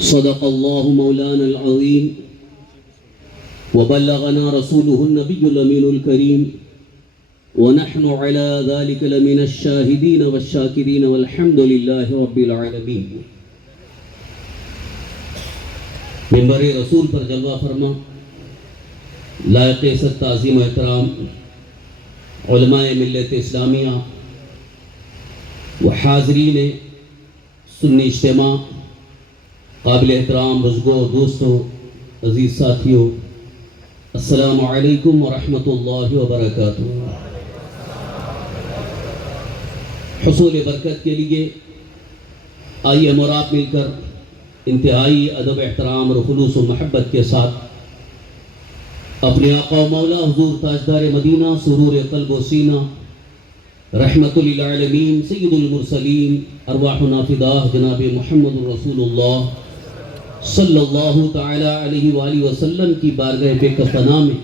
صدق الله مولانا العظيم وبلغنا رسوله النبي الأمين الكريم ونحن على ذلك لمن الشاهدين والشاكرين والحمد لله رب العالمين. منبر رسول پر جلوہ فرما لائق عزت تعظیم و احترام علماء ملت اسلامیہ و حاضرین سنی اجتماع، قابل احترام بزرگوں، دوستوں، عزیز ساتھیوں، السلام علیکم ورحمۃ اللہ وبرکاتہ. حصول برکت کے لیے آئیے ہم اور آپ مل کر انتہائی ادب احترام اور خلوص و محبت کے ساتھ اپنے آقا و مولا حضور تاجدار مدینہ سرور قلب و سینہ رحمت للعالمین سید المرسلین ارواحنا فداہ جناب محمد رسول اللہ صلی اللہ تعالی علیہ وآلہ وسلم کی بارگاہ بے کفنا میں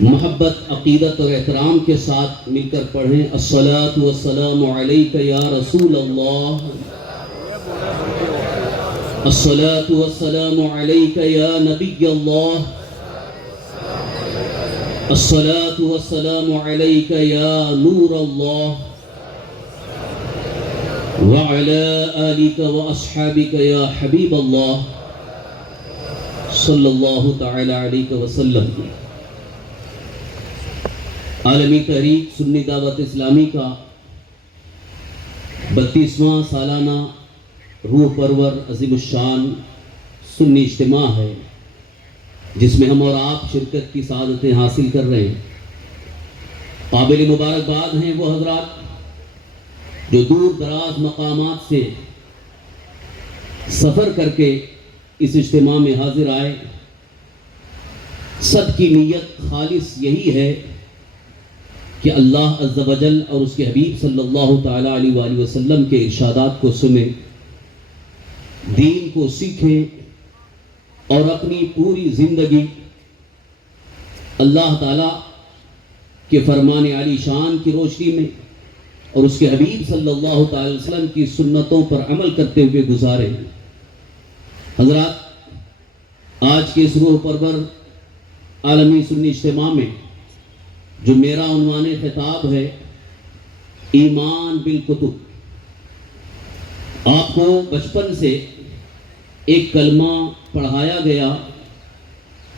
محبت، عقیدت اور احترام کے ساتھ مل کر پڑھیں الصلاۃ والسلام علیک یا رسول اللہ، الصلاۃ والسلام علیک یا نبی اللہ، الصلاۃ والسلام علیک یا نور اللہ وعلى آلك وأصحابك يا حبيب الله صلی اللہ تعالی علیہ وسلم. عالمی تحریک سنی دعوت اسلامی کا 32واں سالانہ روح پرور عظیم الشان سنی اجتماع ہے، جس میں ہم اور آپ شرکت کی سعادتیں حاصل کر رہے ہیں. قابل مبارکباد ہیں وہ حضرات جو دور دراز مقامات سے سفر کر کے اس اجتماع میں حاضر آئے. سب کی نیت خالص یہی ہے کہ اللہ عز و جل اور اس کے حبیب صلی اللہ تعالی علیہ وآلہ وسلم کے ارشادات کو سنیں، دین کو سیکھیں اور اپنی پوری زندگی اللہ تعالی کے فرمان عالی شان کی روشنی میں اور اس کے حبیب صلی اللہ تعالی وسلم کی سنتوں پر عمل کرتے ہوئے گزارے. حضرات، آج کے اس روح پرور عالمی سنی اجتماع میں جو میرا عنوان خطاب ہے ایمان بالکتب. آپ کو بچپن سے ایک کلمہ پڑھایا گیا،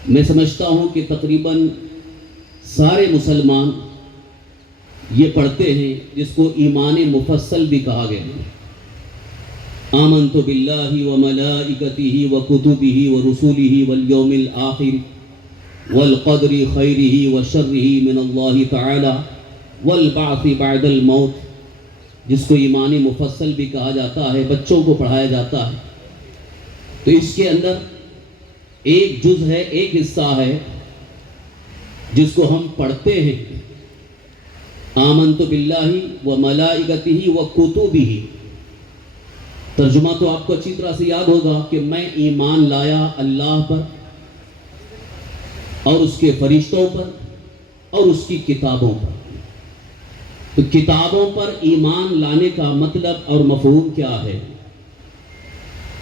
میں سمجھتا ہوں کہ تقریباً سارے مسلمان یہ پڑھتے ہیں، جس کو ایمان مفصل بھی کہا گیا ہے. آمنت باللہ وملائکتہ وکتبہ ورسولہ والیوم الآخر والقدر خیرہ وشرہ من اللہ تعالی والبعث بعد الموت، جس کو ایمان مفصل بھی کہا جاتا ہے، بچوں کو پڑھایا جاتا ہے. تو اس کے اندر ایک جز ہے، ایک حصہ ہے جس کو ہم پڑھتے ہیں، آمنت باللہ وملائکتہ وکتبہ. ترجمہ تو آپ کو اچھی طرح سے یاد ہوگا کہ میں ایمان لایا اللہ پر اور اس کے فرشتوں پر اور اس کی کتابوں پر. تو کتابوں پر ایمان لانے کا مطلب اور مفہوم کیا ہے؟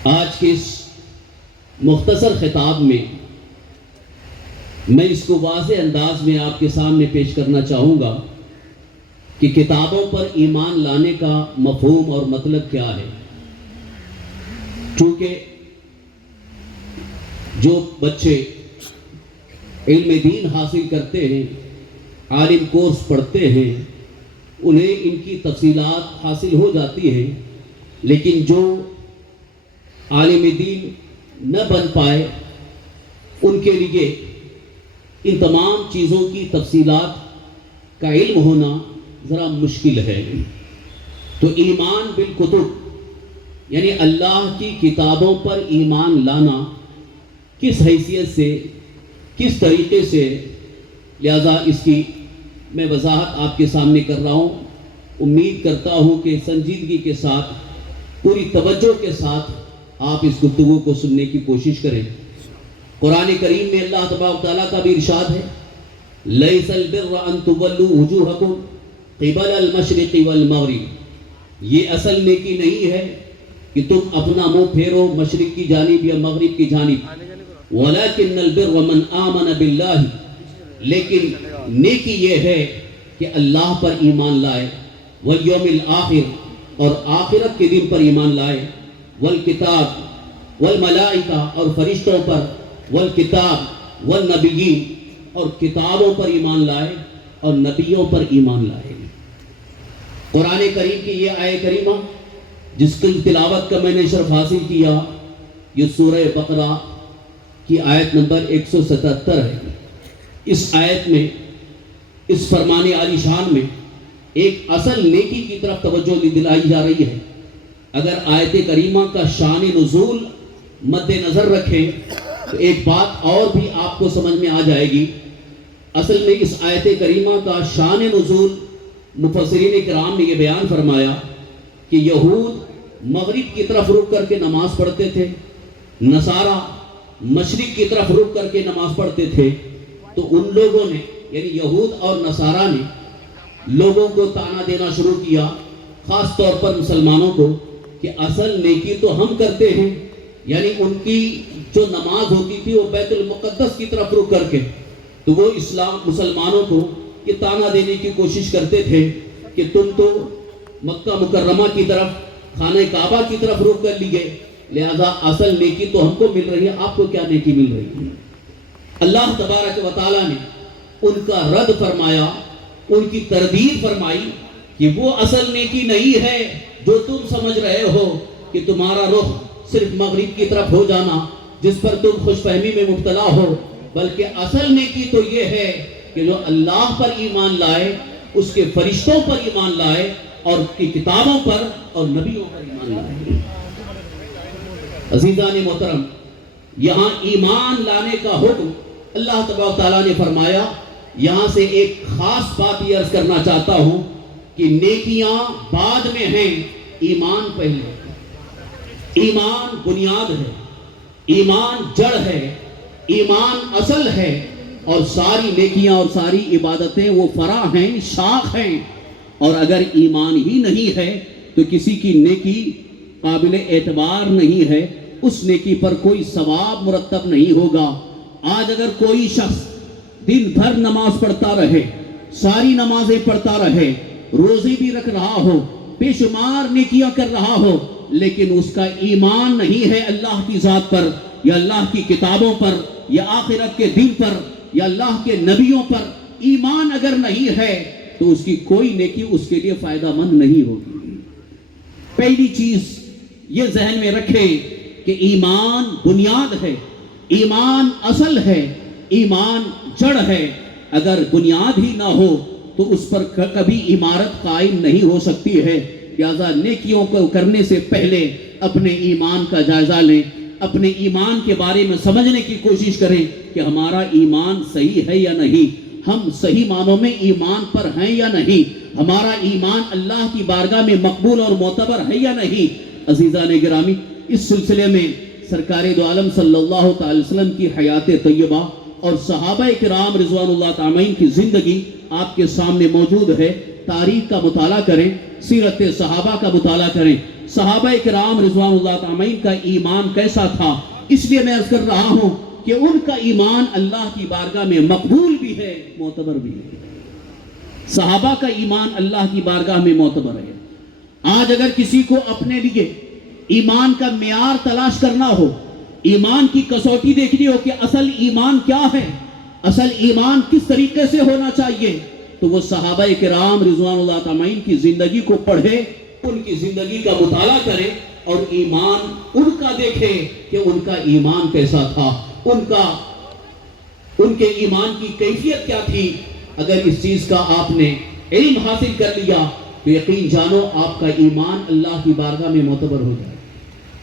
آج کے اس مختصر خطاب میں میں اس کو واضح انداز میں آپ کے سامنے پیش کرنا چاہوں گا کہ کتابوں پر ایمان لانے کا مفہوم اور مطلب کیا ہے. چونکہ جو بچے علم دین حاصل کرتے ہیں، عالم کورس پڑھتے ہیں، انہیں ان کی تفصیلات حاصل ہو جاتی ہیں، لیکن جو عالم دین نہ بن پائے ان کے لیے ان تمام چیزوں کی تفصیلات کا علم ہونا ذرا مشکل ہے. تو ایمان بالکتب یعنی اللہ کی کتابوں پر ایمان لانا کس حیثیت سے، کس طریقے سے، لہذا اس کی میں وضاحت آپ کے سامنے کر رہا ہوں. امید کرتا ہوں کہ سنجیدگی کے ساتھ، پوری توجہ کے ساتھ آپ اس گفتگو کو سننے کی کوشش کریں. قرآن کریم میں اللہ تبارک تعالیٰ کا بھی ارشاد ہے لیس البر ان تولوا وجوہکم قبل المشرق والمغرب. یہ اصل نیکی نہیں ہے کہ تم اپنا منہ پھیرو مشرق کی جانب یا مغرب کی جانب. وَلَكِنَّ الْبِرَّ مَنْ آمَنَ بِاللَّهِ، لیکن نیکی یہ ہے کہ اللہ پر ایمان لائے، وَالْيَوْمِ الْآخِرِ، اور آخرت کے دن پر ایمان لائے، وَالْكِتَابِ وَالْمَلَائِكَةِ، اور فرشتوں پر، وَالْكِتَابِ وَالنَّبِيِّينَ، اور کتابوں پر ایمان لائے اور نبیوں پر ایمان لائے. قرآن کریم کی یہ آیت کریمہ جس کی تلاوت کا میں نے شرف حاصل کیا، یہ سورہ بقرہ کی آیت نمبر 177 ہے. اس آیت میں، اس فرمان عالی شان میں ایک اصل نیکی کی طرف توجہ دلائی جا رہی ہے. اگر آیت کریمہ کا شان نزول مد نظر رکھیں تو ایک بات اور بھی آپ کو سمجھ میں آ جائے گی. اصل میں اس آیت کریمہ کا شان نزول مفسرین کرام نے یہ بیان فرمایا کہ یہود مغرب کی طرف رک کر کے نماز پڑھتے تھے، نصارہ مشرق کی طرف رک کر کے نماز پڑھتے تھے. تو ان لوگوں نے، یعنی یہود اور نصارہ نے لوگوں کو طعنہ دینا شروع کیا، خاص طور پر مسلمانوں کو، کہ اصل نیکی تو ہم کرتے ہیں. یعنی ان کی جو نماز ہوتی تھی وہ بیت المقدس کی طرف رک کر کے، تو وہ مسلمانوں کو یہ طعنہ دینے کی کوشش کرتے تھے کہ تم تو مکہ مکرمہ کی طرف، خانہ کعبہ کی طرف رک کر لیے، لہذا اصل نیکی تو ہم کو مل رہی ہے، آپ کو کیا نیکی مل رہی ہے. اللہ تبارک و تعالیٰ نے ان کا رد فرمایا، ان کی تردید فرمائی کہ وہ اصل نیکی نہیں ہے جو تم سمجھ رہے ہو کہ تمہارا رخ صرف مغرب کی طرف ہو جانا جس پر تم خوش فہمی میں مبتلا ہو، بلکہ اصل نیکی تو یہ ہے کہ جو اللہ پر ایمان لائے، اس کے فرشتوں پر ایمان لائے اور اس کی کتابوں پر اور نبیوں پر ایمان لائے. عزیزان محترم، یہاں ایمان لانے کا حکم اللہ تبارک و تعالیٰ نے فرمایا. یہاں سے ایک خاص بات یہ عرض کرنا چاہتا ہوں کہ نیکیاں بعد میں ہیں، ایمان پہلے. ایمان بنیاد ہے، ایمان جڑ ہے، ایمان اصل ہے، اور ساری نیکیاں اور ساری عبادتیں وہ فرع ہیں، شاخ ہیں. اور اگر ایمان ہی نہیں ہے تو کسی کی نیکی قابل اعتبار نہیں ہے، اس نیکی پر کوئی ثواب مرتب نہیں ہوگا. آج اگر کوئی شخص دن بھر نماز پڑھتا رہے، ساری نمازیں پڑھتا رہے، روزے بھی رکھ رہا ہو، بے شمار نیکیاں کر رہا ہو، لیکن اس کا ایمان نہیں ہے اللہ کی ذات پر یا اللہ کی کتابوں پر یا آخرت کے دن پر یا اللہ کے نبیوں پر، ایمان اگر نہیں ہے تو اس کی کوئی نیکی اس کے لیے فائدہ مند نہیں ہوگی. پہلی چیز یہ ذہن میں رکھے کہ ایمان بنیاد ہے، ایمان اصل ہے، ایمان جڑ ہے. اگر بنیاد ہی نہ ہو تو اس پر کبھی عمارت قائم نہیں ہو سکتی ہے. لہذا نیکیوں کو کرنے سے پہلے اپنے ایمان کا جائزہ لیں، اپنے ایمان کے بارے میں سمجھنے کی کوشش کریں کہ ہمارا ایمان صحیح ہے یا نہیں، ہم صحیح معنوں میں ایمان پر ہیں یا نہیں، ہمارا ایمان اللہ کی بارگاہ میں مقبول اور معتبر ہے یا نہیں. عزیزان گرامی، اس سلسلے میں سرکار دو عالم صلی اللہ تعالی وسلم کی حیات طیبہ اور صحابہ کرام رضوان اللہ تعالی کی زندگی آپ کے سامنے موجود ہے. تاریخ کا مطالعہ کریں، سیرت صحابہ کا مطالعہ کریں. صحابہ کرام رضوان اللہ تعالی کا ایمان کیسا تھا، اس لیے میں عرض کر رہا ہوں کہ ان کا ایمان اللہ کی بارگاہ میں مقبول بھی ہے، معتبر بھی ہے. صحابہ کا ایمان اللہ کی بارگاہ میں معتبر ہے. آج اگر کسی کو اپنے لیے ایمان کا معیار تلاش کرنا ہو، ایمان کی کسوٹی دیکھنی ہو کہ اصل ایمان کیا ہے، اصل ایمان کس طریقے سے ہونا چاہیے، تو وہ صحابہ کرام رضوان اللہ تعالی کی زندگی کو پڑھے، ان کی زندگی کا مطالعہ کرے اور ایمان ان کا دیکھے کہ ان کا ایمان کیسا تھا، ان کے ایمان کی کیفیت کیا تھی. اگر اس چیز کا آپ نے علم حاصل کر لیا تو یقین جانو آپ کا ایمان اللہ کی بارگاہ میں معتبر ہو جائے.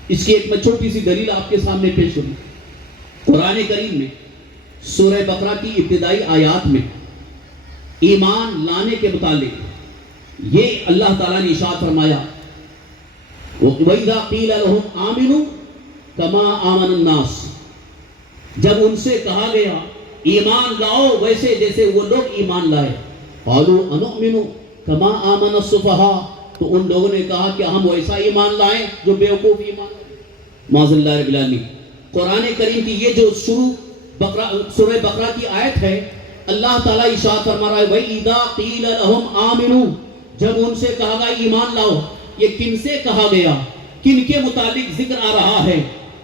اس کی ایک میں چھوٹی سی دلیل آپ کے سامنے پیش کروں. قرآن کریم میں سورہ بقرہ کی ابتدائی آیات میں ایمان لانے کے متعلق یہ اللہ تعالیٰ نے ارشاد فرمایا، وَإِذَا قِيلَ لَهُمْ آمِنُوا كَمَا آمَنَ النَّاسِ، جب ان سے کہا گیا ایمان لاؤ ویسے جیسے وہ لوگ ایمان لائے، قَالُوا أَنُؤْمِنُ كَمَا آمَنَ السُّفَهَاءُ، تو ان لوگوں نے کہا کہ ہم ویسا ایمان لائیں جو بیوقوف ایمان لائیں۔ معاذ اللہ رب العالمین۔ قرآن کریم کی یہ جو شروع سورہ بقرہ کی آیت ہے، اللہ تعالیٰ ارشاد فرما رہا ہے وَإِذَا قِيلَ لَهُمْ آمِنُوا، جب ان سے کہا گیا ایمان لاؤ، یہ کن سے کہا گیا، کن کے متعلق ذکر آ رہا ہے؟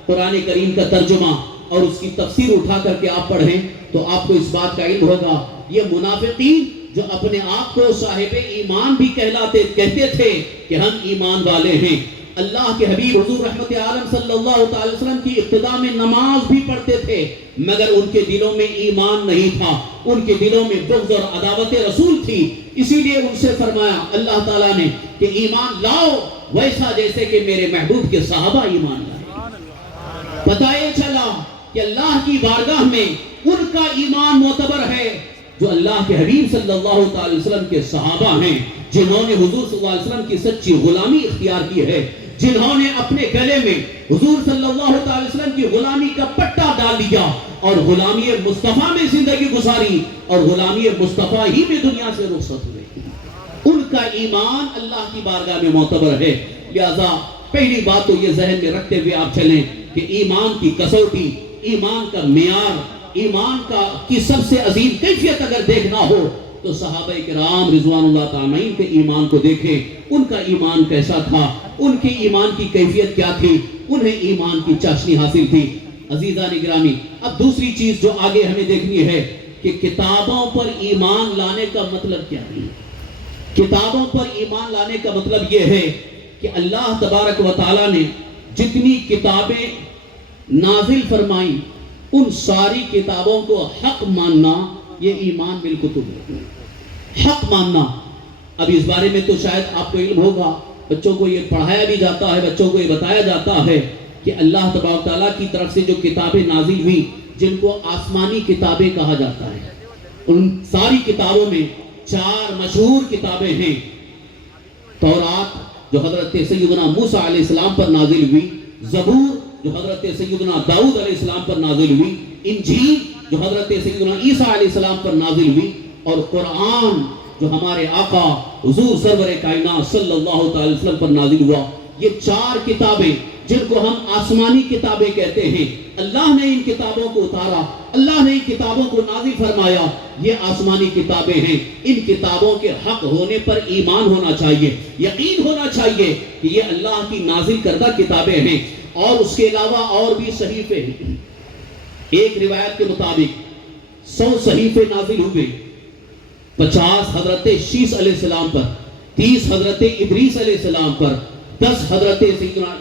قرآن کریم کا ترجمہ اور اس کی تفسیر اٹھا کر کے آپ پڑھیں تو آپ کو اس بات کا علم ہوگا، یہ منافقین جو اپنے آپ کو صاحب ایمان بھی کہتے تھے کہ ہم ایمان والے ہیں، اللہ کے حبیب حضور رحمت عالم صلی اللہ علیہ وسلم کی اقتداء میں نماز بھی پڑھتے تھے، مگر ان کے دلوں میں ایمان نہیں تھا، ان کے دلوں میں بغض اور عداوت رسول تھی۔ اسی لیے ان سے فرمایا اللہ تعالیٰ نے کہ ایمان لاؤ ویسا جیسے کہ میرے محبوب کے صحابہ ایمان لائے۔ پتہ یہ چلا کہ اللہ کی بارگاہ میں ان کا ایمان معتبر ہے جو اللہ کے حبیب صلی اللہ علیہ وسلم کے صحابہ ہیں، جنہوں نے حضور صلی اللہ علیہ وسلم کی سچی غلامی اختیار کی ہے، جنہوں نے اپنے گلے میں حضور صلی اللہ علیہ وسلم کی غلامی کا پٹا ڈال دیا اور غلامی مصطفیٰ میں زندگی گزاری اور غلامی مصطفیٰ ہی میں دنیا سے رخصت ہوئے۔ ان کا ایمان اللہ کی بارگاہ میں معتبر ہے۔ لہذا پہلی بات تو یہ ذہن میں رکھتے ہوئے آپ چلیں کہ ایمان کی کسوٹی، ایمان کا معیار، ایمان کی سب سے عظیم کیفیت اگر دیکھنا ہو تو صحابہ کرام رضوان اللہ تعالی کے ایمان کو دیکھیں، ان کا ایمان کیسا تھا، ان کے ایمان کی کیفیت کیا تھی، انہیں ایمان کی چاشنی حاصل تھی۔ عزیزان گرامی، اب دوسری چیز جو آگے ہمیں دیکھنی ہے کہ کتابوں پر ایمان لانے کا مطلب کیا ہے۔ کتابوں پر ایمان لانے کا مطلب یہ ہے کہ اللہ تبارک و تعالی نے جتنی کتابیں نازل فرمائیں ان ساری کتابوں کو حق ماننا یہ ایمان بالکتب ہے۔ حق ماننا، اب اس بارے میں تو شاید آپ کو علم ہوگا، بچوں کو یہ پڑھایا بھی جاتا ہے، بچوں کو یہ بتایا جاتا ہے کہ اللہ تبارک تعالیٰ کی طرف سے جو کتابیں نازل ہوئی جن کو آسمانی کتابیں کہا جاتا ہے، ان ساری کتابوں میں 4 مشہور کتابیں ہیں۔ تورات جو حضرت سیدنا موسیٰ علیہ السلام پر نازل ہوئی، زبور جو حضرت سیدنا داؤد علیہ السلام پر نازل ہوئی، انجیل جو حضرت سیدنا عیسیٰ علیہ السلام پر نازل ہوئی، اور قرآن جو ہمارے آقا حضور سرور کائنات صلی اللہ علیہ وسلم پر نازل ہوا۔ یہ 4 کتابیں جن کو ہم آسمانی کتابیں کہتے ہیں، اللہ نے ان کتابوں کو اتارا، اللہ نے ان کتابوں کو نازل فرمایا، یہ آسمانی کتابیں ہیں۔ ان کتابوں کے حق ہونے پر ایمان ہونا چاہیے، یقین ہونا چاہیے کہ یہ اللہ کی نازل کردہ کتابیں ہیں۔ اور اس کے علاوہ اور بھی صحیفے ہیں۔ ایک روایت کے مطابق 100 صحیفے نازل ہوئے، 50 حضرت شیس علیہ السلام پر، 30 حضرت ادریس علیہ السلام پر، 10 حضرت سیدنا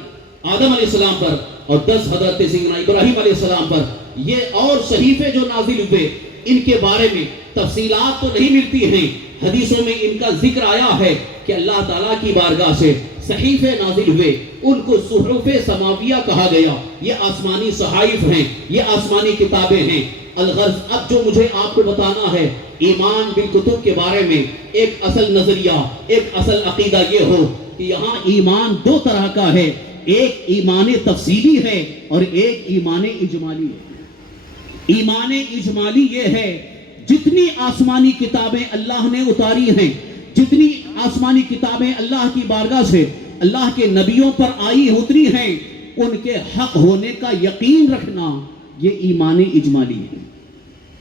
آدم علیہ السلام پر اور 10 حضرت سیدنا ابراہیم علیہ السلام پر۔ یہ اور صحیفے جو نازل ہوئے ان کے بارے میں تفصیلات تو نہیں ملتی ہیں، حدیثوں میں ان کا ذکر آیا ہے کہ اللہ تعالیٰ کی بارگاہ سے صحیفے نازل ہوئے، ان کو صحف سماویہ کہا گیا۔ یہ آسمانی صحائف ہیں، یہ آسمانی کتابیں ہیں۔ الغرض اب جو مجھے آپ کو بتانا ہے ایمان بالکتب کے بارے میں، ایک اصل نظریہ، ایک اصل عقیدہ یہ ہو کہ یہاں ایمان 2 طرح کا ہے، ایک ایمان تفصیلی ہے اور ایک ایمان اجمالی ہے۔ ایمان اجمالی یہ ہے جتنی آسمانی کتابیں اللہ نے اتاری ہیں، جتنی آسمانی کتابیں اللہ کی بارگاہ سے اللہ کے نبیوں پر آئی اتری ہیں، ان کے حق ہونے کا یقین رکھنا یہ ایمان اجمالی ہے۔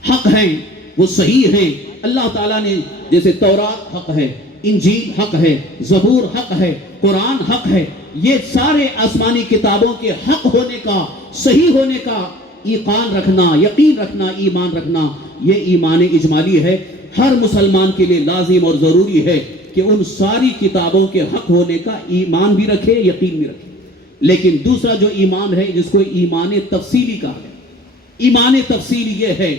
حق ہیں، وہ صحیح ہیں۔ اللہ تعالیٰ نے جیسے تورات حق ہے، انجیل حق ہے، زبور حق ہے، قرآن حق ہے، یہ سارے آسمانی کتابوں کے حق ہونے کا، صحیح ہونے کا ایقان رکھنا، یقین رکھنا، ایمان رکھنا یہ ایمان اجمالی ہے۔ ہر مسلمان کے لیے لازم اور ضروری ہے کہ ان ساری کتابوں کے حق ہونے کا ایمان بھی رکھے، یقین بھی رکھے۔ لیکن دوسرا جو ایمان ہے جس کو ایمان تفصیلی کہا ہے، ایمان تفصیلی یہ ہے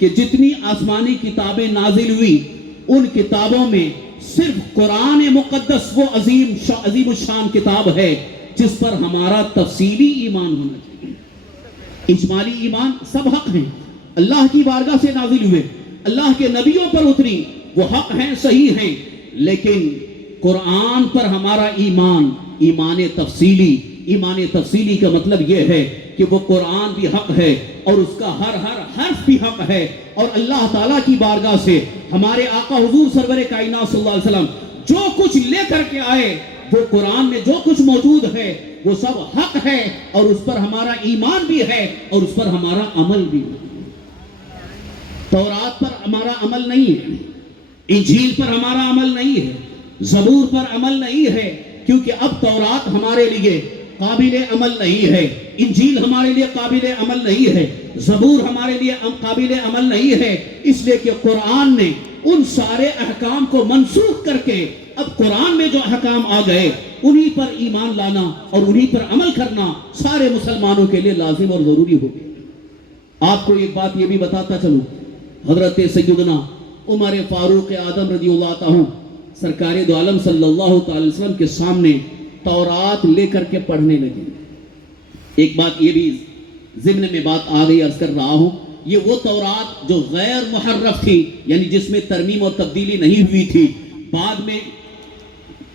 کہ جتنی آسمانی کتابیں نازل ہوئی ان کتابوں میں صرف قرآن مقدس وہ عظیم الشان کتاب ہے جس پر ہمارا تفصیلی ایمان ہونا چاہیے۔ اجمالی ایمان سب حق ہیں، اللہ کی بارگاہ سے نازل ہوئے، اللہ کے نبیوں پر اتری، وہ حق ہیں، صحیح ہیں، لیکن قرآن پر ہمارا ایمان، ایمان تفصیلی کا مطلب یہ ہے کہ وہ قرآن بھی حق ہے اور اس کا ہر حرف بھی حق ہے، اور اللہ تعالیٰ کی بارگاہ سے ہمارے آقا حضور سرور کائنات صلی اللہ علیہ وسلم جو کچھ لے کر کے آئے وہ قرآن میں جو کچھ موجود ہے وہ سب حق ہے، اور اس پر ہمارا ایمان بھی ہے اور اس پر ہمارا عمل بھی ہے۔ تورات پر ہمارا عمل نہیں ہے، انجیل پر ہمارا عمل نہیں ہے، زبور پر عمل نہیں ہے، کیونکہ اب تورات ہمارے لیے قابل عمل نہیں ہے، انجیل ہمارے لیے قابل عمل نہیں ہے، زبور ہمارے لیے قابل عمل نہیں ہے، اس لیے کہ قرآن نے ان سارے احکام کو منسوخ کر کے اب قرآن میں جو احکام آ گئے انہی پر ایمان لانا اور انہی پر عمل کرنا سارے مسلمانوں کے لیے لازم اور ضروری ہو گیا۔ آپ کو ایک بات یہ بھی بتاتا چلوں، حضرت سیدنا عمر فاروق اعظم رضی اللہ تعالیٰ سرکار دو عالم صلی اللہ تعالی وسلم کے سامنے تورات لے کر کے پڑھنے لگے۔ ایک بات یہ بھی ضمن میں بات آ گئی، عرض کر رہا ہوں، یہ وہ تورات جو غیر محرف تھی، یعنی جس میں ترمیم اور تبدیلی نہیں ہوئی تھی، بعد میں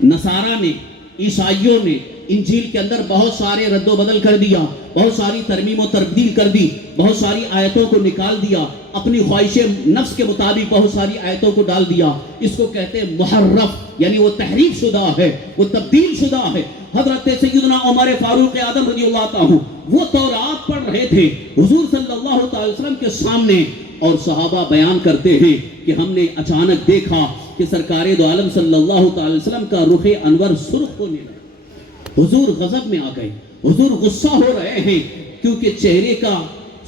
نصارہ نے، عیسائیوں نے انجیل کے اندر بہت سارے رد و بدل کر دیا، بہت ساری ترمیم و تبدیل کر دی، بہت ساری آیتوں کو نکال دیا، اپنی خواہش نفس کے مطابق بہت ساری آیتوں کو ڈال دیا۔ اس کو کہتے ہیں محرف، یعنی وہ تحریف شدہ ہے، وہ تبدیل شدہ ہے۔ حضرت سیدنا عمر فاروق اعظم رضی اللہ عنہ وہ تورات پڑھ رہے تھے حضور صلی اللہ تعالی وسلم کے سامنے، اور صحابہ بیان کرتے ہیں کہ ہم نے اچانک دیکھا کہ سرکار دو عالم صلی اللہ تعالی وسلم کا رخ انور سرخ ہونے لگا۔ حضور غضب میں آ گئے، حضور غصہ ہو رہے ہیں، کیونکہ چہرے کا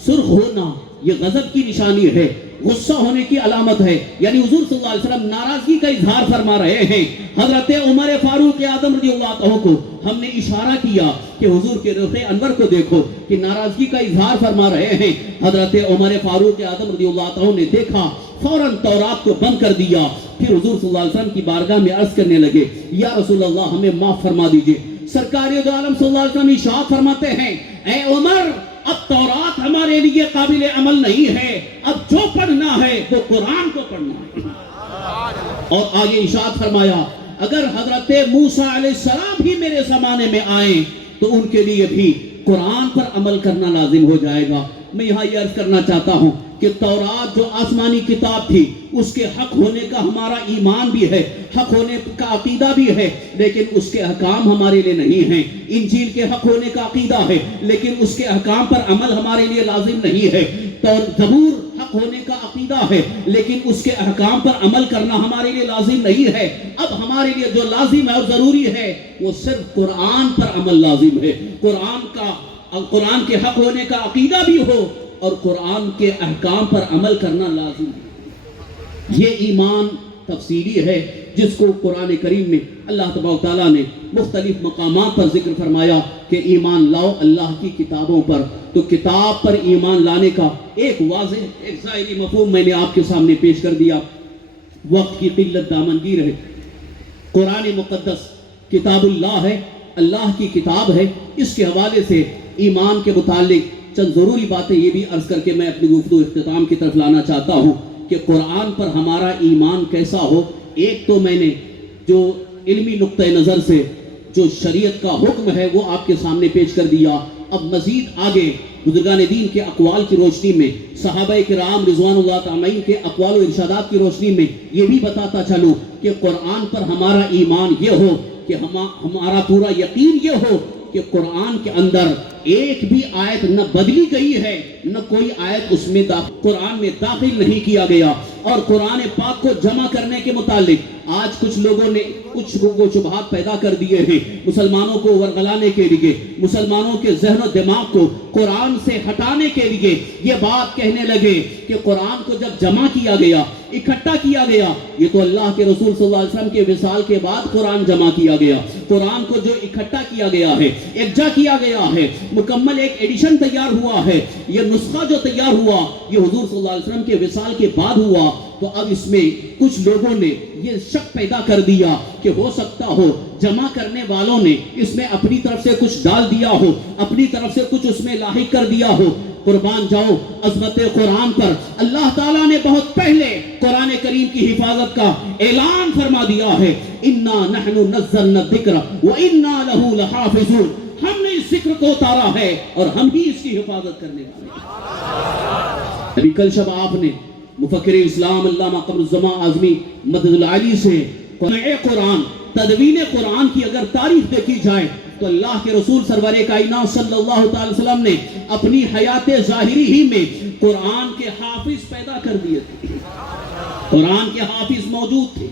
سرخ ہونا یہ غضب کی نشانی ہے، غصہ ہونے کی علامت ہے، یعنی حضور صلی اللہ علیہ وسلم ناراضگی کا اظہار فرما رہے ہیں۔ حضرت عمر فاروق اعظم رضی اللہ عنہ کو ہم نے اشارہ کیا کہ حضور کے رخ انور کو دیکھو کہ ناراضگی کا اظہار فرما رہے ہیں۔ حضرت عمر فاروق اعظم رضی اللہ عنہ نے دیکھا، فوراً تورات کو بند کر دیا، پھر حضور صلی اللہ علیہ وسلم کی بارگاہ میں عرض کرنے لگے، یا رسول اللہ ہمیں معاف فرما دیجئے۔ سرکار دو عالم صلی اللہ علیہ وسلم ارشاد فرماتے ہیں، اے عمر اب تورات ہمارے لیے قابل عمل نہیں ہے، اب جو پڑھنا ہے وہ قرآن کو پڑھنا ہے۔ اور آگے ارشاد فرمایا، اگر حضرت موسیٰ علیہ السلام بھی میرے زمانے میں آئیں تو ان کے لیے بھی قرآن پر عمل کرنا لازم ہو جائے گا۔ میں یہاں یہ عرض کرنا چاہتا ہوں کہ تورات جو آسمانی کتاب تھی اس کے حق ہونے کا ہمارا ایمان بھی ہے، حق ہونے کا عقیدہ بھی ہے، لیکن اس کے احکام ہمارے لیے نہیں ہیں۔ انجیل کے حق ہونے کا عقیدہ ہے، لیکن اس کے احکام پر عمل ہمارے لیے لازم نہیں ہے۔ زبور حق ہونے کا عقیدہ ہے، لیکن اس کے احکام پر عمل کرنا ہمارے لیے لازم نہیں ہے۔ اب ہمارے لیے جو لازم ہے اور ضروری ہے وہ صرف قرآن پر عمل لازم ہے۔ قرآن کے حق ہونے کا عقیدہ بھی ہو اور قرآن کے احکام پر عمل کرنا لازم ہے۔ یہ ایمان تفصیلی ہے جس کو قرآن کریم میں اللہ تبارک و تعالیٰ نے مختلف مقامات پر ذکر فرمایا کہ ایمان لاؤ اللہ کی کتابوں پر۔ تو کتاب پر ایمان لانے کا ایک واضح ایک ظاہری مفہوم میں نے آپ کے سامنے پیش کر دیا۔ وقت کی قلت دامنگیر ہے، قرآن مقدس کتاب اللہ ہے، اللہ کی کتاب ہے۔ اس کے حوالے سے ایمان کے متعلق چند ضروری باتیں یہ بھی عرض کر کے میں اپنی گفتگو اختتام کی طرف لانا چاہتا ہوں کہ قرآن پر ہمارا ایمان کیسا ہو۔ ایک تو میں نے جو علمی نقطہ نظر سے جو شریعت کا حکم ہے وہ آپ کے سامنے پیش کر دیا۔ اب مزید آگے بزرگان دین کے اقوال کی روشنی میں، صحابہ کرام رضوان اللہ تعالی کے اقوال و ارشادات کی روشنی میں یہ بھی بتاتا چلوں کہ قرآن پر ہمارا ایمان یہ ہو کہ ہمارا پورا یقین یہ ہو کہ قرآن کے اندر ایک بھی آیت نہ بدلی گئی ہے، نہ کوئی آیت اس میں قرآن میں داخل نہیں کیا گیا۔ اور قرآن پاک کو جمع کرنے کے متعلق آج کچھ لوگوں نے کچھ شبہات پیدا کر دیے ہیں مسلمانوں کو ورغلانے کے لیے، مسلمانوں کے ذہن و دماغ کو قرآن سے ہٹانے کے لیے یہ بات کہنے لگے کہ قرآن کو جب جمع کیا گیا، اکٹھا کیا گیا، یہ تو اللہ کے رسول صلی اللہ علیہ وسلم کے وصال کے بعد قرآن جمع کیا گیا۔ قرآن کو جو اکٹھا کیا گیا ہے، یکجا کیا گیا ہے، مکمل ایک ایڈیشن تیار ہوا ہے، یہ نسخہ جو تیار ہوا یہ حضور صلی اللہ علیہ وسلم کے وصال کے بعد ہوا۔ تو اب اس میں کچھ لوگوں نے یہ شک پیدا کر دیا کہ ہو سکتا ہو جمع کرنے والوں نے اس میں اپنی طرف سے کچھ ڈال دیا ہو، اپنی طرف سے کچھ اس میں لاحق کر دیا ہو۔ قربان جاؤ عظمت قرآن پر اللہ تعالیٰ نے بہت پہلے قرآن کریم کی حفاظت کا اعلان فرما دیا ہے، اِنَّا نَحْنُ نَزَّلْنَا الذِّكْرَ وَإِنَّا لَهُ لَحَافِظُونَ۔ ہم نے اس ذکر کو اتارا ہے اور ہم ہی اس کی حفاظت کرنے والے ہیں۔ ابھی کل شب آپ نے مفکر اسلام علامہ قمر الزمان اعظمی مدد العالی سے قرآن تدوین قرآن کی اگر تاریخ دیکھی جائے تو اللہ کے رسول سرور کائنات صلی اللہ تعالی وسلم نے اپنی حیات ظاہری ہی میں قرآن کے حافظ پیدا کر دیے تھے. قرآن کے حافظ موجود تھے.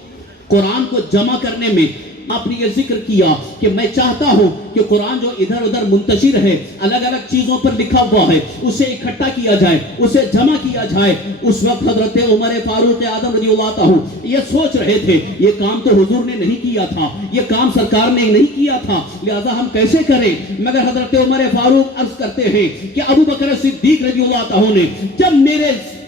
قرآن کو جمع کرنے میں آپ نے یہ ذکر کیا کہ میں چاہتا ہوں کہ قرآن جو ادھر ادھر منتشر ہے، الگ الگ چیزوں پر لکھا ہوا ہے، اسے اکٹھا کیا جائے، اسے جمع کیا جائے. اس وقت حضرت عمر فاروق اعظم رضی اللہ عنہ یہ سوچ رہے تھے یہ کام تو حضور نے نہیں کیا تھا، یہ کام سرکار نے نہیں کیا تھا، لہذا ہم کیسے کریں. مگر حضرت عمر فاروق عرض کرتے ہیں کہ ابو بکر صدیق رضی اللہ عنہ نے جب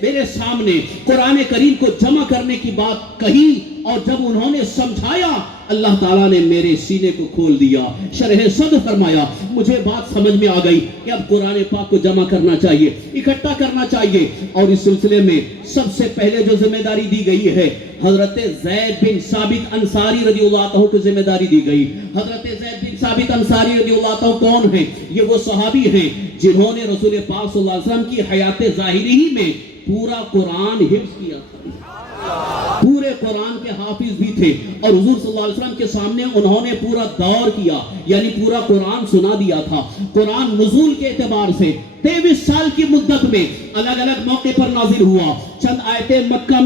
میرے سامنے قرآن کریم کو جمع کرنے کی بات کہی اور جب انہوں نے سمجھایا، اللہ تعالیٰ نے میرے سینے کو کھول دیا، شرح صدر فرمایا. مجھے بات سمجھ میں آ گئی کہ اب قرآن پاک کو جمع کرنا چاہیے، اکٹھا کرنا چاہیے. اور اس سلسلے میں سب سے پہلے جو ذمہ داری دی گئی ہے حضرت زید بن ثابت انصاری رضی اللہ عنہ کو ذمہ داری دی گئی. حضرت زید بن ثابت انصاری رضی اللہ عنہ کون ہیں؟ یہ وہ صحابی ہیں جنہوں نے رسول پاک صلی اللہ علیہ وسلم کی حیات ظاہری ہی میں پورا قرآن حفظ کیا تھا، پورے قرآن کے حافظ بھی تھے. اور حضور صلی اللہ علیہ وسلم کے سامنے انہوں نے پورا دور کیا، یعنی پورا قرآن سنا دیا تھا. قرآن نزول کے اعتبار سے 23 سال کی مدت میں الگ الگ موقع پر نازل ہوا. چند آیتیں مکہ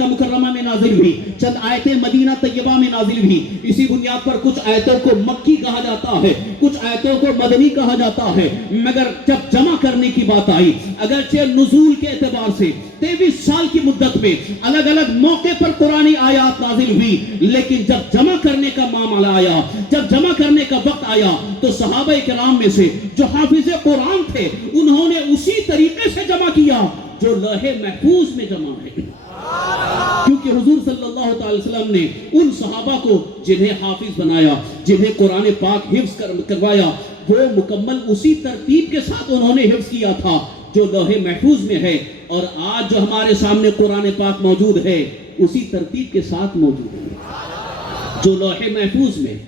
مکرمہ میں نازل ہوئی، چند آیتیں مدینہ طیبہ میں نازل ہوئی. اسی بنیاد پر کچھ آیتوں کو مکی کہا جاتا ہے، کچھ آیتوں کو مدنی کہا جاتا ہے. مگر جب جمع کرنے کی بات آئی، اگرچہ نزول کے اعتبار سے 23 سال کی مدت میں الگ الگ موقع پر قرآنی آیات نازل ہوئی، لیکن جب جمع کرنے کا معاملہ آیا، جب جمع کرنے کا وقت آیا تو صحابہ کرام میں سے جو حافظ قرآن تھے انہوں نے اسی طریقے سے جمع کیا جو لوح محفوظ میں جمع ہے. کیونکہ حضور صلی اللہ تعالی وسلم نے ان صحابہ کو جنہیں حافظ بنایا، جنہیں قرآن پاک حفظ کروایا، وہ مکمل اسی ترتیب کے ساتھ انہوں نے حفظ کیا تھا جو لوح محفوظ میں ہے. اور آج جو ہمارے سامنے قرآن پاک موجود ہے اسی ترتیب کے ساتھ موجود ہے جو لوح محفوظ میں.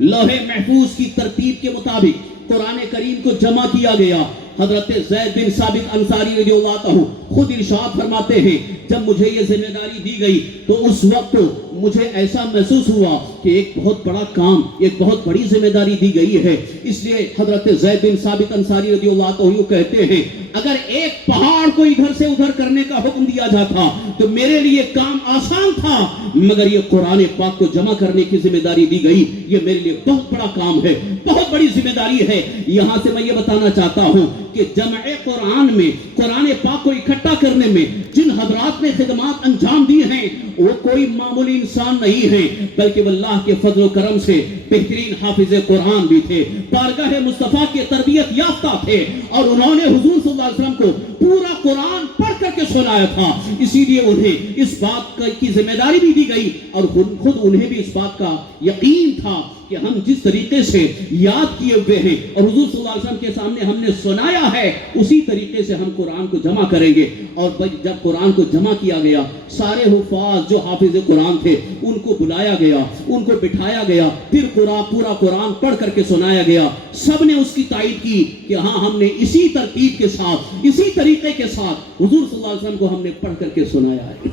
لوح محفوظ کی ترتیب کے مطابق قرآن کریم کو جمع کیا گیا. حضرت زید بن ثابت انصاری رضی اللہ عنہ خود ارشاد فرماتے ہیں جب مجھے یہ ذمہ داری دی گئی تو اس وقت مجھے ایسا محسوس ہوا کہ ایک بہت بڑا کام، ایک بہت بڑی ذمہ داری دی گئی ہے. اس لیے حضرت زید بن ثابت انصاری رضی اللہ عنہ کہتے ہیں اگر ایک پہاڑ کو ادھر سے ادھر کرنے کا حکم دیا جاتا تو میرے لیے کام آسان تھا، مگر یہ قرآن پاک کو جمع کرنے کی ذمہ داری دی گئی، یہ میرے لیے بہت بڑا کام ہے، بہت بڑی ذمہ داری ہے. یہاں سے میں یہ بتانا چاہتا ہوں کہ جمع قرآن میں، قرآن پاک کو اکٹھا کرنے میں جن حضرات نے خدمات انجام دی ہیں وہ کوئی معمولی انسان نہیں ہے، بلکہ وہ اللہ کے فضل و کرم سے بہترین حافظ قرآن بھی تھے، بارگاہ مصطفیٰ کے تربیت یافتہ تھے، اور انہوں نے حضور صلی اللہ علیہ وسلم کو پورا قرآن پڑھ کر کے سنایا تھا. اسی لیے انہیں اس بات کی ذمہ داری بھی دی گئی اور خود انہیں بھی اس بات کا یقین تھا کہ ہم جس طریقے سے یاد کیے ہوئے ہیں اور حضور صلی اللہ علیہ وسلم کے سامنے ہم نے سنایا ہے اسی طریقے سے ہم قرآن کو جمع کریں گے. اور جب قرآن کو جمع کیا گیا سارے حفاظ جو حافظ قرآن تھے ان کو بلایا گیا، ان کو بٹھایا گیا، پھر پورا قرآن پڑھ کر کے سنایا گیا. سب نے اس کی تائید کی کہ ہاں ہم نے اسی ترتیب کے ساتھ، اسی طریقے کے ساتھ حضور صلی اللہ علیہ وسلم کو ہم نے پڑھ کر کے سنایا ہے.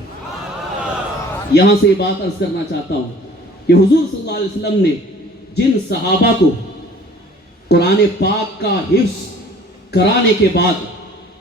یہاں سے یہ بات عرض کرنا چاہتا ہوں کہ حضور صلی اللہ علیہ وسلم نے جن صحابہ کو قرآن پاک کا حفظ کرانے کے بعد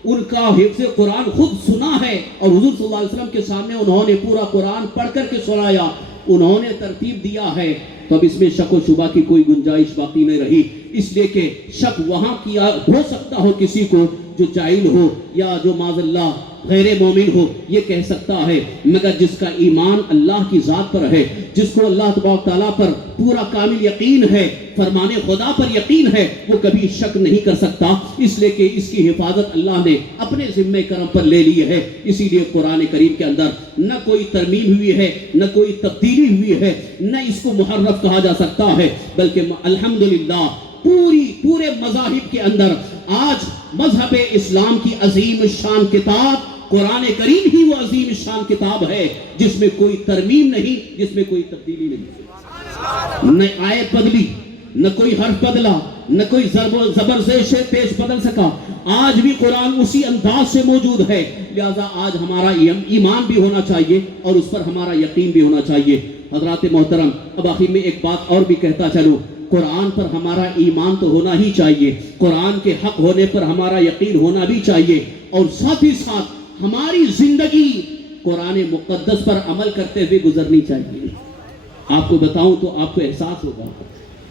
ان کا حفظ قرآن خود سنا ہے اور حضور صلی اللہ علیہ وسلم کے سامنے انہوں نے پورا قرآن پڑھ کر کے سنایا، انہوں نے ترتیب دیا ہے، تو اب اس میں شک و شبہ کی کوئی گنجائش باقی نہیں رہی. اس لیے کہ شک وہاں کیا ہو سکتا ہو کسی کو جو جاہل ہو یا جو معاذ اللہ غیر مومن ہو، یہ کہہ سکتا ہے، مگر جس کا ایمان اللہ کی ذات پر ہے، جس کو اللہ تبارک تعالیٰ پر پورا کامل یقین ہے، فرمان خدا پر یقین ہے، وہ کبھی شک نہیں کر سکتا. اس لیے کہ اس کی حفاظت اللہ نے اپنے ذمہ کرم پر لے لی ہے. اسی لیے قرآن کریم کے اندر نہ کوئی ترمیم ہوئی ہے، نہ کوئی تبدیلی ہوئی ہے، نہ اس کو محرف کہا جا سکتا ہے، بلکہ الحمدللہ پورے مذاہب کے اندر آج مذہب اسلام کی عظیم شان کتاب قرآن کریم ہی وہ عظیم شان کتاب ہے جس میں کوئی ترمیم نہیں، جس میں کوئی تبدیلی نہیں، نہ آیت بدلی، نہ کوئی حرف بدلا، نہ کوئی زبر زیش پیش بدل سکا. آج بھی قرآن اسی انداز سے موجود ہے. لہذا آج ہمارا ایمان بھی ہونا چاہیے اور اس پر ہمارا یقین بھی ہونا چاہیے. حضرات محترم، اب آخر میں ایک بات اور بھی کہتا چلوں، قرآن پر ہمارا ایمان تو ہونا ہی چاہیے، قرآن کے حق ہونے پر ہمارا یقین ہونا بھی چاہیے، اور ساتھ ہی ساتھ ہماری زندگی قرآن مقدس پر عمل کرتے ہوئے گزرنی چاہیے۔ آپ کو بتاؤں تو آپ کو احساس ہوگا،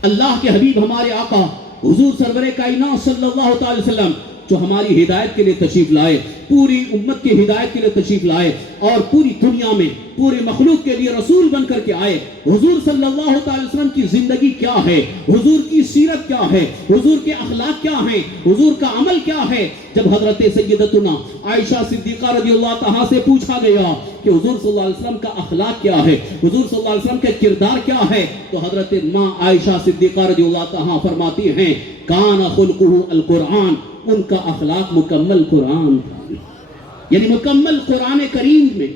اللہ کے حبیب ہمارے آقا حضور سرور کائنات صلی اللہ تعالی وسلم جو ہماری ہدایت کے لیے تشریف لائے، پوری امت کی ہدایت کے لیے تشریف لائے، اور پوری دنیا میں پوری مخلوق کے لیے رسول بن کر کے آئے، حضور صلی اللہ تعالی وسلم کی زندگی کیا ہے، حضور کی سیرت کیا ہے، حضور کے اخلاق کیا ہیں، حضور کا عمل کیا ہے۔ جب حضرت سیدتنا عائشہ صدیقہ رضی اللہ تعالیٰ سے پوچھا گیا کہ حضور صلی اللہ علیہ وسلم کا اخلاق کیا ہے، حضور صلی اللہ علیہ وسلم کا کردار کیا ہے، تو حضرت ماں عائشہ صدیقہ رضی اللہ تعالیٰ فرماتی ہیں کان خلقہ القرآن، ان کا اخلاق مکمل قرآن تھا، یعنی مکمل قرآن کریم میں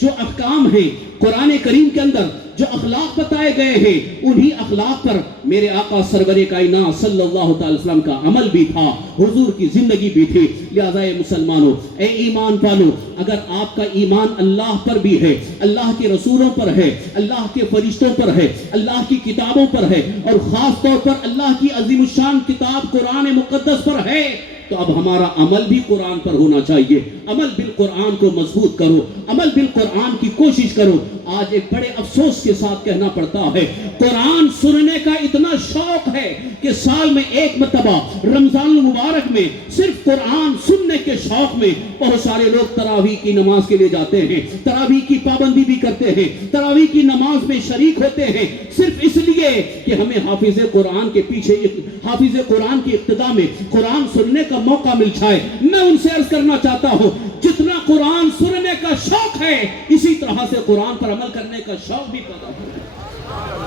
جو احکام ہیں، قرآن کریم کے اندر جو اخلاق بتائے گئے ہیں، انہی اخلاق پر میرے آقا سرور کائنات صلی اللہ تعالی وسلم کا عمل بھی تھا، حضور کی زندگی بھی تھی۔ لہذا اے مسلمانوں، اے ایمان والو، اگر آپ کا ایمان اللہ پر بھی ہے، اللہ کے رسولوں پر ہے، اللہ کے فرشتوں پر ہے، اللہ کی کتابوں پر ہے، اور خاص طور پر اللہ کی عظیم الشان کتاب قرآن مقدس پر ہے، تو اب ہمارا عمل بھی قرآن پر ہونا چاہیے۔ عمل بالقرآن کو مضبوط کرو، عمل بالقرآن کی کوشش کرو۔ آج ایک بڑے افسوس کے ساتھ کہنا پڑتا ہے، قرآن سننے کا اتنا شوق ہے کہ سال میں ایک مرتبہ رمضان المبارک میں صرف قرآن سننے کے شوق میں بہت سارے لوگ تراویح کی نماز کے لیے جاتے ہیں، تراویح کی پابندی بھی کرتے ہیں، تراویح کی نماز میں شریک ہوتے ہیں، صرف اس لیے کہ ہمیں حافظ قرآن کے پیچھے، حافظ قرآن کی اقتداء میں قرآن سننے کا موقع مل جائے۔ میں ان سے عرض کرنا چاہتا ہوں، جتنا قرآن سننے کا شوق ہے، اسی طرح سے قرآن پر عمل کرنے کا شوق بھی پیدا ہو جائے،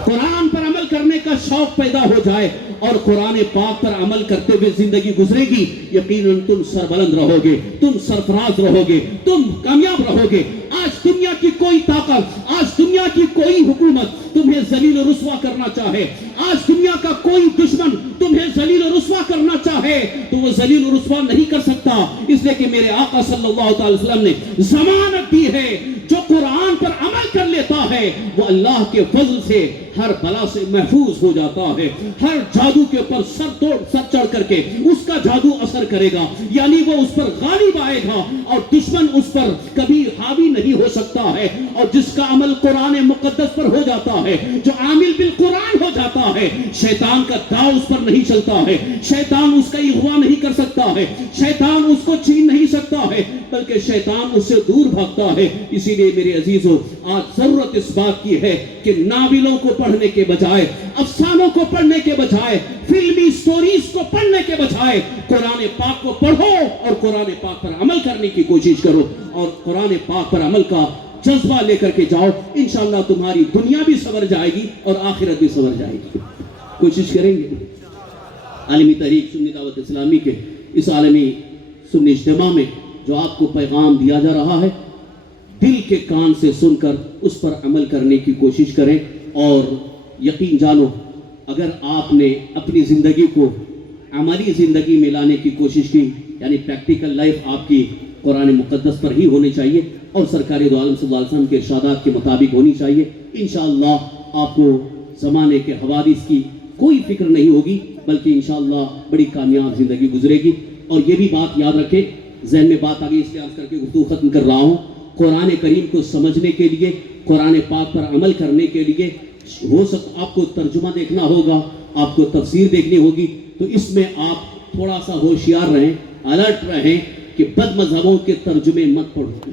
قرآن پر عمل کرنے کا شوق پیدا ہو جائے، اور قرآن پاک پر عمل کرتے ہوئے زندگی گزرے گی، یقیناً تم سربلند رہو گے، تم سرفراز رہو گے، تم کامیاب رہو گے۔ آج دنیا کی کوئی طاقت، آج دنیا کی کوئی حکومت تمہیں ذلیل و رسوا کرنا چاہے، آج دنیا کا کوئی دشمن تمہیں ذلیل و رسوا کرنا چاہے، تو وہ ذلیل و رسوا نہیں کر سکتا، اس لیے کہ میرے آقا صلی اللہ تعالی وسلم نے ضمانت دی ہے، جو قرآن پر عمل کر لیتا ہے وہ اللہ کے فضل سے ہر بلا سے محفوظ ہو جاتا ہے، ہر جادو کے اوپر سر چڑھ کر کے اس کا جادو اثر کرے گا، یعنی وہ اس پر غالب آئے گا، اور دشمن اس پر کبھی حاوی نہیں ہو سکتا ہے۔ اور جس کا عمل قرآن مقدس پر ہو جاتا ہے، جو عامل بالقرآن ہو جاتا ہے، شیطان کا داؤ اس پر نہیں چلتا ہے، شیطان اس کا اغوا نہیں کر سکتا ہے، شیطان اس کو چھین نہیں سکتا ہے، بلکہ شیطان اس سے دور بھاگتا ہے۔ اسی لیے میرے عزیزو، آج ضرورت اس بات کی ہے کہ ناولوں کو پڑھنے کے بجائے، افسانوں کو پڑھنے کے بجائے، فلمی سٹوریز کو پڑھنے کے بجائے قرآن پاک کو پڑھو اور قرآن پاک پر عمل کرنے کی کوشش کرو، اور قرآن پاک پر عمل کا جذبہ لے کر کے جاؤ، انشاءاللہ تمہاری دنیا بھی سنور جائے گی اور آخرت بھی سنور جائے گی۔ کوشش کریں گے۔ عالمی تحریک سنی دعوت اسلامی کے اس عالمی سنی اجتماع میں جو آپ کو پیغام دیا جا رہا ہے، دل کے کان سے سن کر اس پر عمل کرنے کی کوشش کریں، اور یقین جانو اگر آپ نے اپنی زندگی کو عملی زندگی میں لانے کی کوشش کی، یعنی پریکٹیکل لائف آپ کی قرآن مقدس پر ہی ہونی چاہیے اور سرکار دو عالم صلی اللہ علیہ وسلم کے ارشادات کے مطابق ہونی چاہیے، انشاءاللہ آپ کو زمانے کے حوادث کی کوئی فکر نہیں ہوگی، بلکہ انشاءاللہ بڑی کامیاب زندگی گزرے گی۔ اور یہ بھی بات یاد رکھیں، ذہن میں بات آگئی، اس کے عرض کر کے گفتگو ختم کر رہا ہوں، قرآن کریم کو سمجھنے کے لیے، قرآن پاک پر عمل کرنے کے لیے ہو سکتا آپ کو ترجمہ دیکھنا ہوگا، آپ کو تفسیر دیکھنی ہوگی، تو اس میں آپ تھوڑا سا ہوشیار رہیں، الرٹ رہیں کہ بد مذہبوں کے ترجمے مت پڑھو،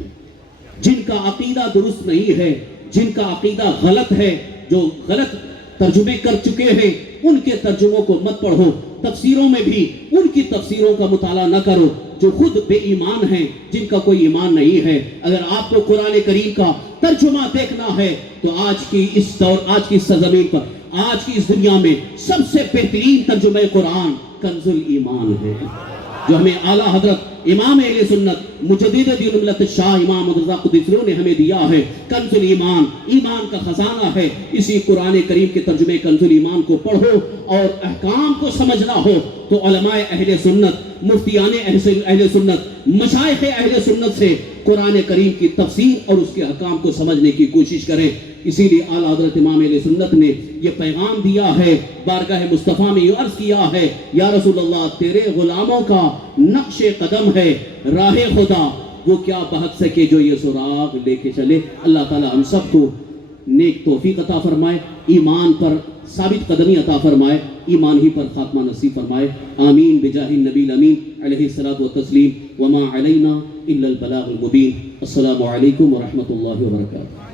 جن کا عقیدہ درست نہیں ہے، جن کا عقیدہ غلط ہے، جو غلط ترجمے کر چکے ہیں، ان کے ترجموں کو مت پڑھو، تفسیروں میں بھی ان کی تفسیروں کا مطالعہ نہ کرو، جو خود بے ایمان ہیں، جن کا کوئی ایمان نہیں ہے۔ اگر آپ کو قرآن کریم کا ترجمہ دیکھنا ہے تو آج کی اس دور، آج کی سرزمین پر، آج کی اس دنیا میں سب سے بہترین ترجمہ قرآن کنز الایمان ہے، جو ہمیں اعلیٰ حضرت امام اہل سنت مجدد دین ملت شاہ امام مرتضیٰ قدس سرہ نے ہمیں دیا ہے کنز الایمان، ایمان کا خزانہ ہے. اسی قرآن کریم کے ترجمے کنز الایمان کو پڑھو اور احکام کو سمجھنا ہو تو علماء اہل سنت، مفتیان اہل سنت، مشائخ اہل سنت سے قرآن کریم کی تفسیر اور اس کے احکام کو سمجھنے کی کوشش کریں. اسی لیے اعلیٰ حضرت امام اہل سنت نے یہ پیغام دیا ہے، بارگاہ مصطفیٰ میں یہ عرض کیا ہے، یا رسول اللہ تیرے غلاموں کا نقش قدم ہے راہ خدا، وہ کیا بہت سکے جو یہ سراغ لے کے چلے. اللہ تعالی ہم سب کو نیک توفیق عطا فرمائے، ایمان پر ثابت قدمی عطا فرمائے، ایمان ہی پر خاتمہ نصیب فرمائے. آمین بجاہ النبی الامین علیہ الصلوۃ والتسلیم وما علینا الا البلاغ المبین. السلام علیکم ورحمۃ اللہ وبرکاتہ.